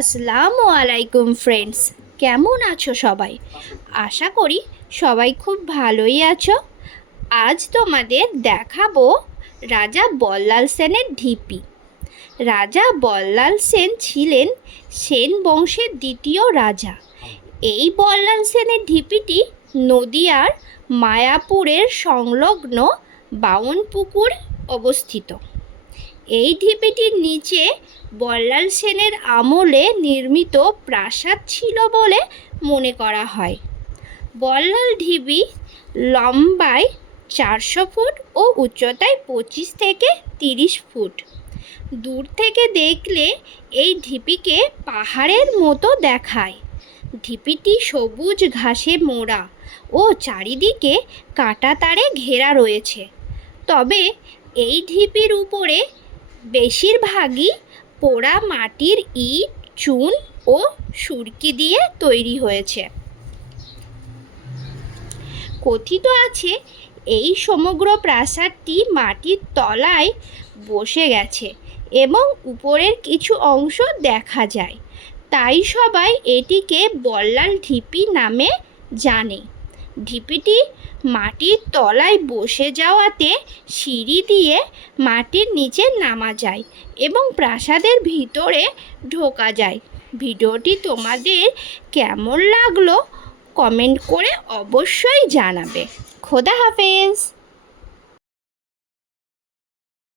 আসসালামু আলাইকুম ফ্রেন্ডস কেমন আছো সবাই? আশা করি সবাই খুব ভালোই আছো। আজ তোমাদের দেখাবো রাজা বল্লাল সেনের ঢিপি। রাজা বল্লাল সেন ছিলেন সেন বংশের দ্বিতীয় রাজা। এই বল্লাল সেনের ঢিপিটি নদিয়ার মায়াপুরের সংলগ্ন বাউনপুকুর অবস্থিত। এই ঢিপিটির নিচে বল্লাল সেনের আমলে নির্মিত প্রাসাদ ছিল বলে মনে করা হয়। বল্লাল ঢিবি লম্বায় চারশো ফুট ও উচ্চতায় পঁচিশ থেকে তিরিশ ফুট। দূর থেকে দেখলে এই ঢিপিকে পাহাড়ের মতো দেখায়। ঢিপিটি সবুজ ঘাসে মোড়া ও চারিদিকে কাঁটা তারে ঘেরা রয়েছে। তবে এই ঢিপির উপরে বেশিরভাগই পোড়া মাটির ইট, চুন ও সুরকি দিয়ে তৈরি হয়েছে। কথিত আছে, এই সমগ্র প্রাসাদটি মাটির তলায় বসে গেছে এবং উপরের কিছু অংশ দেখা যায়। তাই সবাই এটিকে বল্লাল ঢিপি নামে জানে। ঢিপিটি মাটির তলায় বসে যাওয়াতে সিঁড়ি দিয়ে মাটির নিচে নামা যায় এবং প্রাসাদের ভিতরে ঢোকা যায়। ভিডিওটি তোমাদের কেমন লাগল কমেন্ট করে অবশ্যই জানাবে। খোদা হাফেজ।